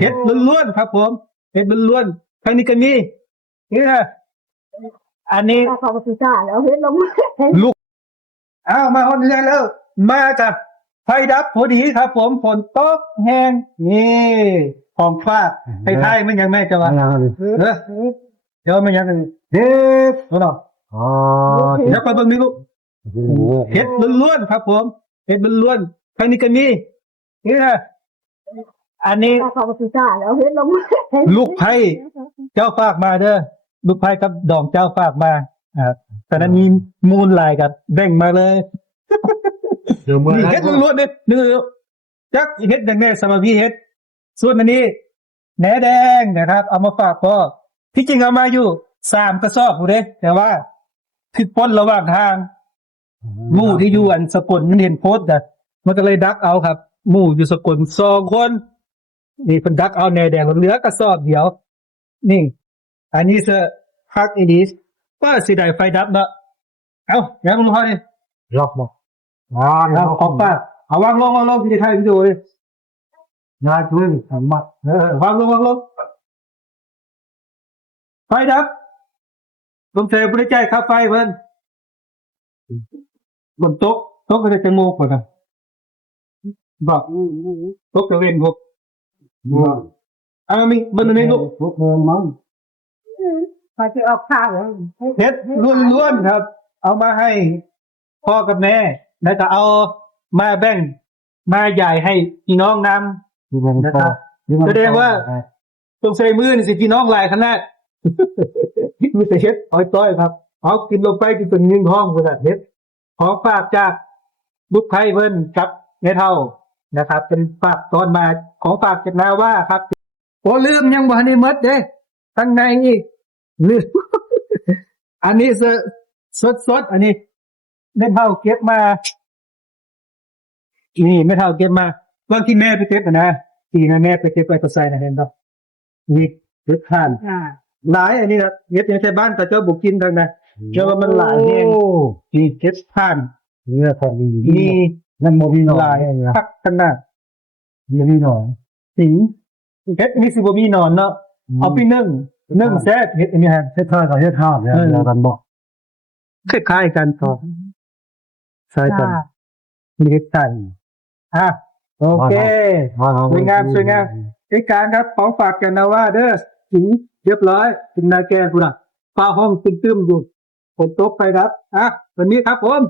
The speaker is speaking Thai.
เห็ดล้วนๆครับผมเห็ดล้วนๆทางนี้ก็มีนี่นะอันนี้ ถ้าเขาไปซื้อจ้าแล้วเฮ็ดลง ลูกอ้าวมาคนเดียวแล้ว มาจากไฟดับพอดีครับผมฝนตกแห้งนี่ของฝากให้ไทยมันยังแม่จะว่าเออเดี๋ยวมันยังเฮ็ดเนาะเดี๋ยวไปเบิ่งนี่ลูกเห็ดล้วนๆครับผมเห็ดล้วนๆทางนี้ก็มีนี่นะอันนี้ ถ้าเขาไปซื้อจ้าแล้วเฮ็ดลง ลูกไผ่เจ้าฝากมาเด้อลูกไผ่กับดองเจ้าฝากมาตอนนั้นมีมูลหลายกับแบ่งมาเลยนี่เฮ็ดล้วนๆเนี่ยนึกจักเฮ็ดแดงๆสมาธิเฮ็ดส่วนอันนี้แหนแดงนะครับเอามาฝากพ่อที่จริงเอามาอยู่3กระสอบอยู่เด้แต่ว่าผิดพ้นระหว่างทางหมู่ที่อยู่อันสกลมันเห็นโพสต์อ่ะมันก็เลยดักเอาครับหมู่อยู่สกล2คนนี่เพิ่นดักเอาแหนแดงเหลือกระสอบเดียวนี่อันนี้เสฮักอีดิสว่าสิได้ไฟดับเนาะเอ้าอย่ามึงพอดิ ล็อกบอกเอาของป้าเอาวางลงที่ไทยวิดีโอเลย งานช่วยทำมาว างลงไฟดับลมเทบริจาคค่าไฟเพิ่นบนโต๊ะก็จะโมกกว่ากันบอกโต๊ะจะเว้นหกมีบนนี้ลูก พวกเมืองมั้ง ไปจะออกข้าวแล้ว เฮ็ดล้วนๆครับ เอามาให้พ่อกับแม่แล้วก็เอามาแบ่งมาใหญ่ให้พี่น้องนำ ที่มัน นะครับแสดงว่า ตรงใส่มือนี่สิพี่น้องหลายขนาด มีแต่เฮ็ดอ้อยต้อยครับเอากินลงไปกินเป็นเงินห้องบริษัทเฮ็ดขอฝากจากลูกไผ่เพิ่นกับแม่เฒ่านะครับ เป็นฝากตอนมาของฝากจากนาว่าครับโอ้ลืมยังบ่ทันได้หมดเด้ข้างในอีกลืม อันนี้สดอันนี้แม่เฒ่าเก็บมานี่แม่เฒ่าเก็บมาวันที่แม่ไปเก็บนะที่แม่ไปเก็บไว้ก็ใส่นะเห็นบ่นี่เฮ็ดทาน หลายอันนี้นะเฮ็ดในใช้บ้านแต่เจ้าบุกกินทางนั้นเจ้าว่ามันหลายแห้งที่เฮ็ดทาน เนี่ยทำดี มี นั่นโมบิน หลายพักข้างหน้า มีนี่หน่อย สิงเฮ็ดนี่สิบ่มีนอนเนาะเอาไปนึ่งแซ่บเฮ็ดอันนี้ฮะ เฮ็ดท่ากับเฮ็ดท่าเนี่ยเรากันบอก คล้ายๆกันต่อใช่กันมีเฮ็ดทานโอเคสวยงามไอ้การครับของฝากกันนะว่าเด้อสิงเรียบร้อยถึงนาแก่พุ่นน่ะฟ้าห้องตึ้มๆอยู่ฝนตกไปครับวันนี้ครับผม